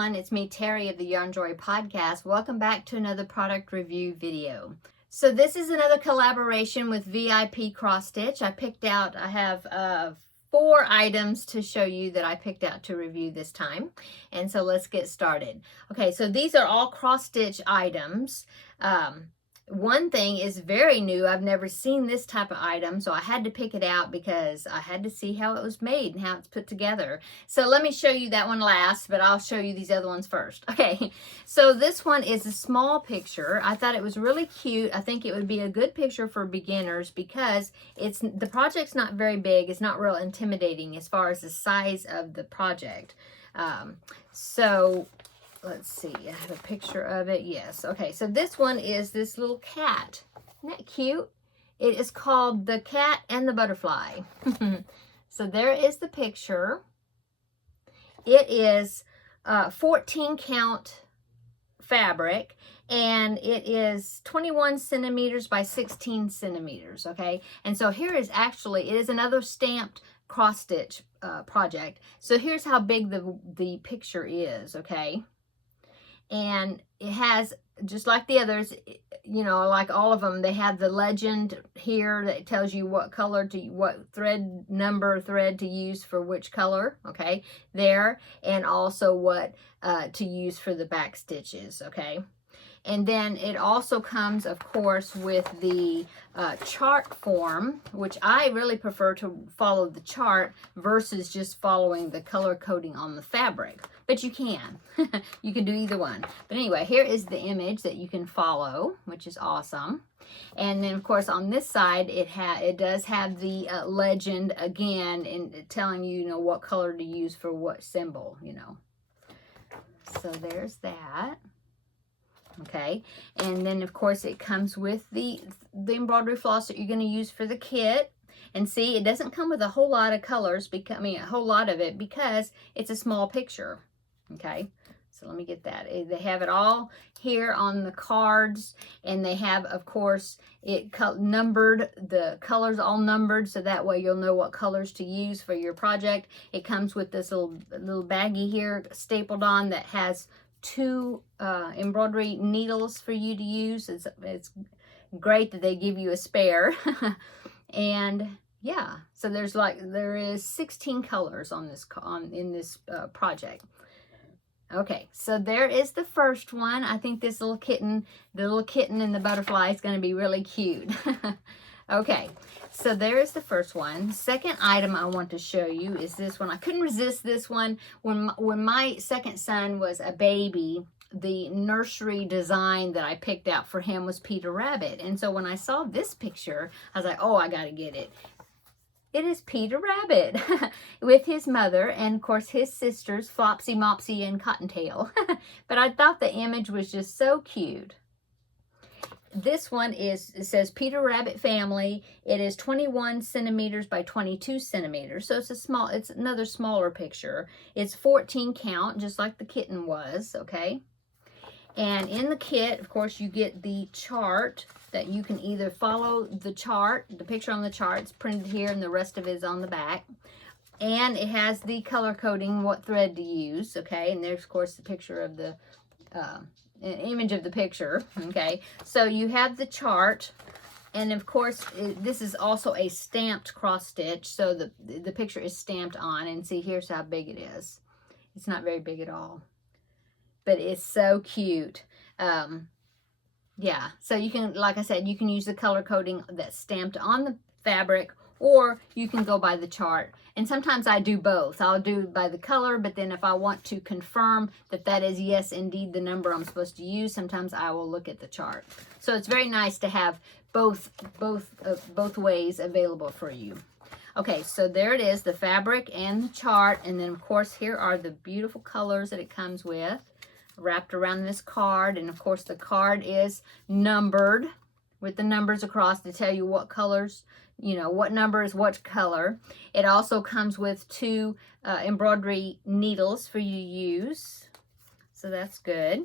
everyone, it's me, Terry of the Yarn Joy Podcast. Welcome back to another product review video. So this is another collaboration with vipcrossstitch. I have 4 items to show you that I picked out to review this time. And so let's get started. Okay, so these are all cross-stitch items. One thing is very new. I've never seen this type of item, so I had to pick it out because I had to see how it was made and how it's put together. So let me show you that one last, but I'll show you these other ones first. Okay, so this one is a small picture. I thought it was really cute. I think it would be a good picture for beginners because the project's not very big. It's not real intimidating as far as the size of the project. So let's see, I have a picture of it. Yes. Okay, so this one is this little cat. Isn't that cute? It is called The Cat and the Butterfly. So there is the picture. It is 14 count fabric, and it is 21 centimeters by 16 centimeters. Okay, and so here is it is another stamped cross stitch project. So here's how big the picture is. Okay. And it has, just like the others, you know, like all of them, they have the legend here that tells you what color what number thread to use for which color, okay, there, and also what to use for the back stitches, okay. And then it also comes, of course, with the chart form, which I really prefer to follow the chart versus just following the color coding on the fabric. But you can. You can do either one. But anyway, here is the image that you can follow, which is awesome. And then, of course, on this side, it does have the legend again, in telling you, you know, what color to use for what symbol, you know. So there's that. Okay, and then of course it comes with the embroidery floss that you're going to use for the kit. And see, it doesn't come with a whole lot of colors, a whole lot of it, because it's a small picture. Okay, so let me get that. They have it all here on the cards, and they have, of course, it numbered, the colors all numbered, so that way you'll know what colors to use for your project. It comes with this little baggie here stapled on that has 2 embroidery needles for you to use. It's great that they give you a spare. And yeah, so there is 16 colors in this project. Okay, so there is the first one. I think this little kitten, the little kitten and the butterfly, is going to be really cute. Okay, so there is the first one. Second item I want to show you is this one. I couldn't resist this one. When my second son was a baby, the nursery design that I picked out for him was Peter Rabbit. And so when I saw this picture, I was like, oh, I got to get it. It is Peter Rabbit with his mother and, of course, his sisters, Flopsy, Mopsy, and Cottontail. But I thought the image was just so cute. This one it says Peter Rabbit Family. It is 21 centimeters by 22 centimeters. So it's another smaller picture. It's 14 count, just like the kitten was, okay? And in the kit, of course, you get the chart that you can either follow the chart, the picture on the chart. It's printed here, and the rest of it is on the back. And it has the color coding, what thread to use, okay? And there's, of course, the picture of the an image of the picture. Okay, so you have the chart, and of course this is also a stamped cross stitch, so the picture is stamped on. And see, here's how big it is. It's not very big at all, but it's so cute. Yeah, so you can, like I said, you can use the color coding that's stamped on the fabric, or you can go by the chart. And sometimes I do both. I'll do by the color, but then if I want to confirm that is, yes, indeed, the number I'm supposed to use, sometimes I will look at the chart. So it's very nice to have both ways available for you. Okay, so there it is, the fabric and the chart. And then, of course, here are the beautiful colors that it comes with, wrapped around this card. And, of course, the card is numbered with the numbers across to tell you what colors, you know, what number is what color. It also comes with 2 embroidery needles for you to use. So that's good.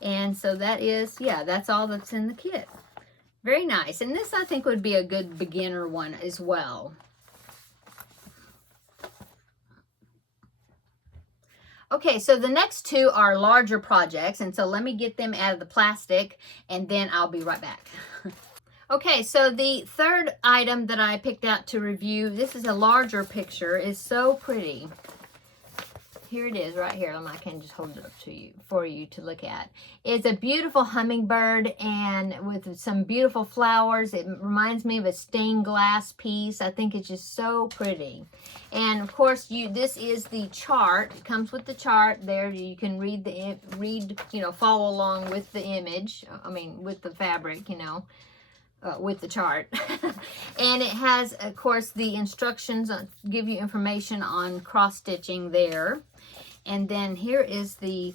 And so that is, yeah, that's all that's in the kit. Very nice. And this, I think, would be a good beginner one as well. Okay, so the next two are larger projects, and so let me get them out of the plastic, and then I'll be right back. Okay, so the third item that I picked out to review, this is a larger picture, is so pretty. Here it is right here. I can just hold it up to you for you to look at. It's a beautiful hummingbird and with some beautiful flowers. It reminds me of a stained glass piece. I think it's just so pretty. And of course, this is the chart. It comes with the chart there. You can follow along with the image. I mean, with the fabric, with the chart. And it has, of course, the instructions give you information on cross stitching there. And then here is the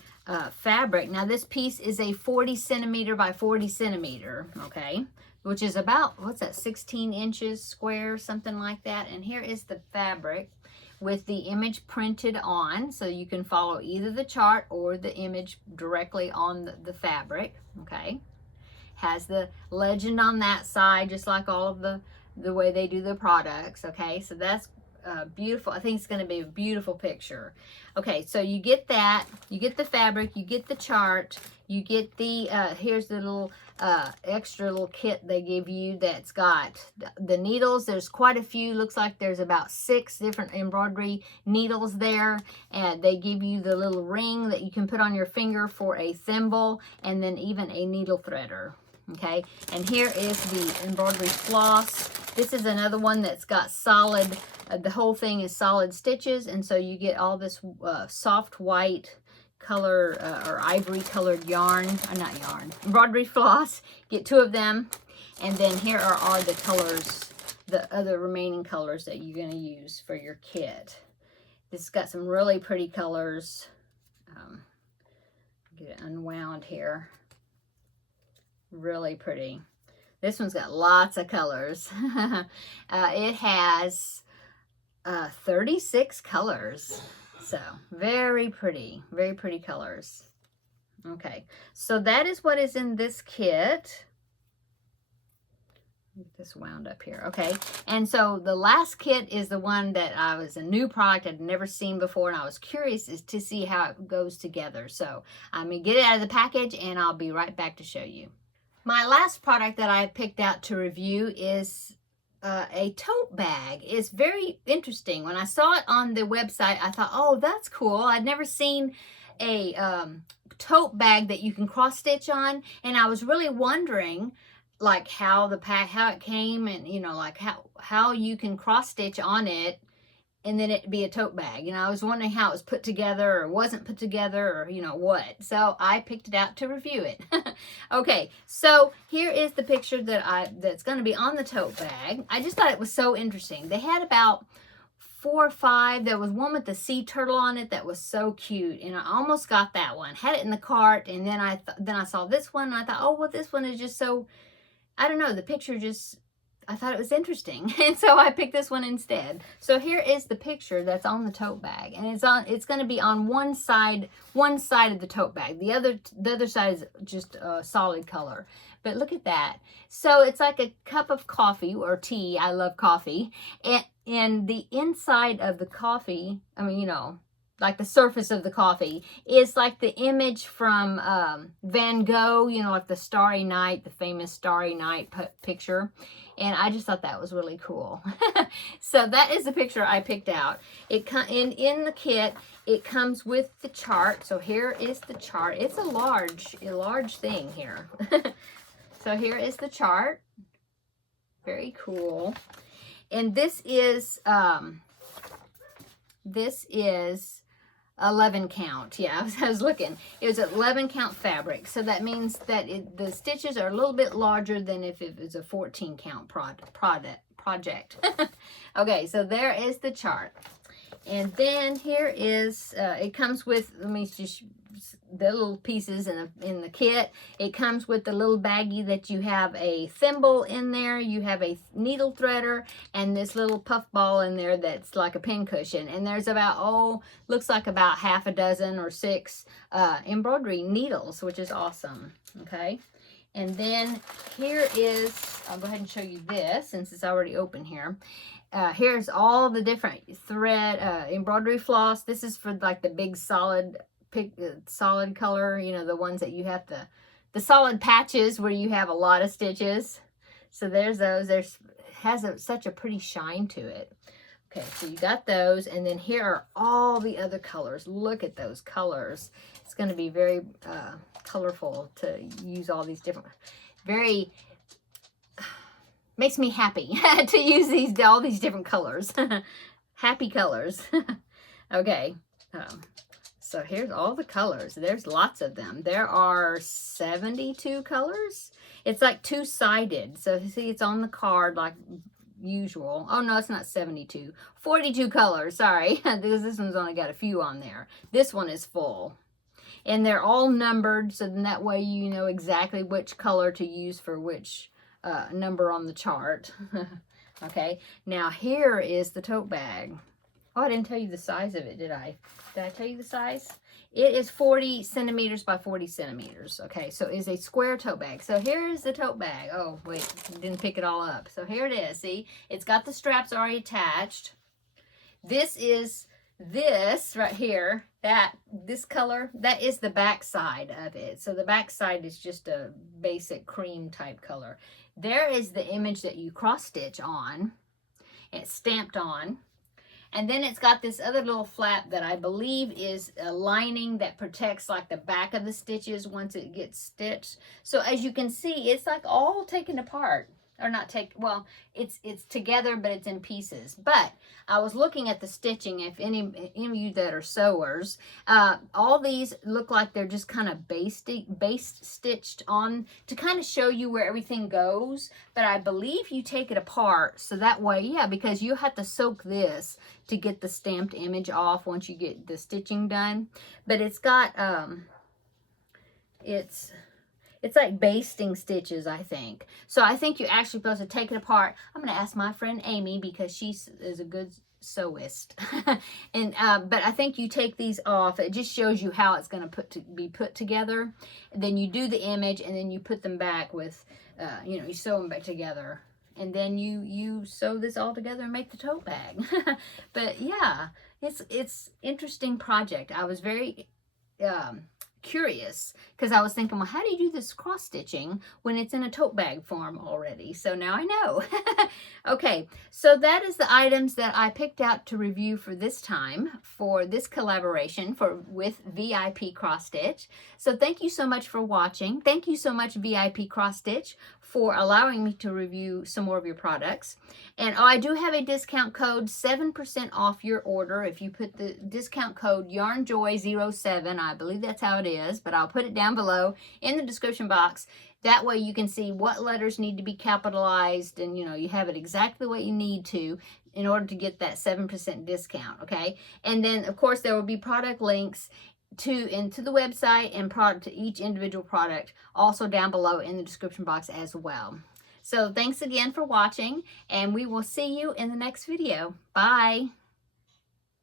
fabric. Now this piece is a 40 centimeter by 40 centimeter, okay, which is about, what's that, 16 inches square, something like that. And here is the fabric with the image printed on, so you can follow either the chart or the image directly on the fabric, okay. Has the legend on that side, just like all of the way they do the products, okay. So that's beautiful. I think it's going to be a beautiful picture. Okay, so you get that, you get the fabric, you get the chart, you get the here's the little extra little kit they give you that's got the needles. There's quite a few. Looks like there's about 6 different embroidery needles there, and they give you the little ring that you can put on your finger for a thimble, and then even a needle threader. Okay, and here is the embroidery floss. This is another one that's got solid, the whole thing is solid stitches, and so you get all this soft white color or ivory colored yarn, or not yarn, embroidery floss. Get 2 of them, and then here are the colors, the other remaining colors that you're going to use for your kit. This has got some really pretty colors. Get it unwound here. Really pretty. This one's got lots of colors. It has 36 colors. So very pretty colors. Okay, so that is what is in this kit. Get this wound up here. Okay, and so the last kit is the one that was a new product I'd never seen before, and I was curious to see how it goes together. So I'm gonna get it out of the package, and I'll be right back to show you. My last product that I picked out to review is a tote bag. It's very interesting. When I saw it on the website, I thought, oh, that's cool. I'd never seen a tote bag that you can cross stitch on, and I was really wondering like how it came, and like how you can cross stitch on it and then it'd be a tote bag. I was wondering how it was put together or wasn't put together, or what. So I picked it out to review it. Okay, so here is the picture that's going to be on the tote bag. I just thought it was so interesting. They had about 4 or 5. There was one with the sea turtle on it that was so cute, and I almost got that one. Had it in the cart, and then I saw this one, and I thought, oh well, this one is just so, I don't know, the picture just, I thought it was interesting, and so I picked this one instead. So here is the picture that's on the tote bag, and it's going to be on one side of the tote bag. The other side is just a solid color. But look at that. So it's like a cup of coffee or tea. I love coffee. And the inside of the coffee, I mean, like the surface of the coffee, is like the image from Van Gogh, like the Starry Night, the famous Starry Night picture. And I just thought that was really cool. So that is the picture I picked out. In the kit, it comes with the chart. So here is the chart. It's a large thing here. So here is the chart. Very cool. And this is 11 count. Yeah, I was looking. It was 11 count fabric. So that means that the stitches are a little bit larger than if it was a 14 count project. Okay, so there is the chart. And then here is, it comes with, let me just, the little pieces in the kit. It comes with the little baggie that you have a thimble in there, you have a needle threader, and this little puff ball in there that's like a pin cushion. And there's about, looks like about half a dozen or 6 embroidery needles, which is awesome. Okay. And then here is I'll go ahead and show you this since it's already open here. Here's all the different thread embroidery floss. This is for like the big solid solid color, you know, the ones that you have the solid patches where you have a lot of stitches. So there's those. Has such a pretty shine to it. Okay, so you got those, and then here are all the other colors. Look at those colors. It's going to be very colorful to use all these different, makes me happy to use all these different colors. Happy colors. Okay, so here's all the colors. There's lots of them. There are 72 colors. It's like two-sided. So see, it's on the card like usual. Oh no, it's not 72. 42 colors, sorry. Because this one's only got a few on there. This one is full. And they're all numbered, so then that way you know exactly which color to use for which number on the chart. Okay, now here is the tote bag. Oh, I didn't tell you the size of it, did I? Did I tell you the size? It is 40 centimeters by 40 centimeters. Okay, so it's a square tote bag. So here is the tote bag. Oh, wait, didn't pick it all up. So here it is. See, it's got the straps already attached. This is this right here. This color, that is the back side of it. So the back side is just a basic cream type color. There is the image that you cross stitch on. It's stamped on. And then it's got this other little flap that I believe is a lining that protects like the back of the stitches once it gets stitched. So as you can see, it's like all taken apart. Or not well, it's together, but it's in pieces. But I was looking at the stitching. If any of you that are sewers, all these look like they're just kind of base stitched on to kind of show you where everything goes. But I believe you take it apart so that way, yeah, because you have to soak this to get the stamped image off once you get the stitching done. But it's got it's like basting stitches, I think. So I think you're actually supposed to take it apart. I'm going to ask my friend Amy because she is a good sewist. And but I think you take these off. It just shows you how it's going to be put together. And then you do the image, and then you put them back with, you know, you sew them back together. And then you sew this all together and make the tote bag. But yeah, it's interesting project. I was very curious because I was thinking, well, how do you do this cross stitching when it's in a tote bag form already? So now I know. Okay, so that is the items that I picked out to review for this time for this collaboration with VIP Cross Stitch. So thank you so much for watching. Thank you so much, VIP Cross Stitch, for allowing me to review some more of your products. And I do have a discount code, 7% off your order if you put the discount code YarnJoy07. I believe that's how it is, but I'll put it down below in the description box. That way you can see what letters need to be capitalized, and you know, you have it exactly what you need to in order to get that 7% discount, okay? And then of course there will be product links into the website and product to each individual product also down below in the description box as well. So thanks again for watching, and we will see you in the next video. Bye.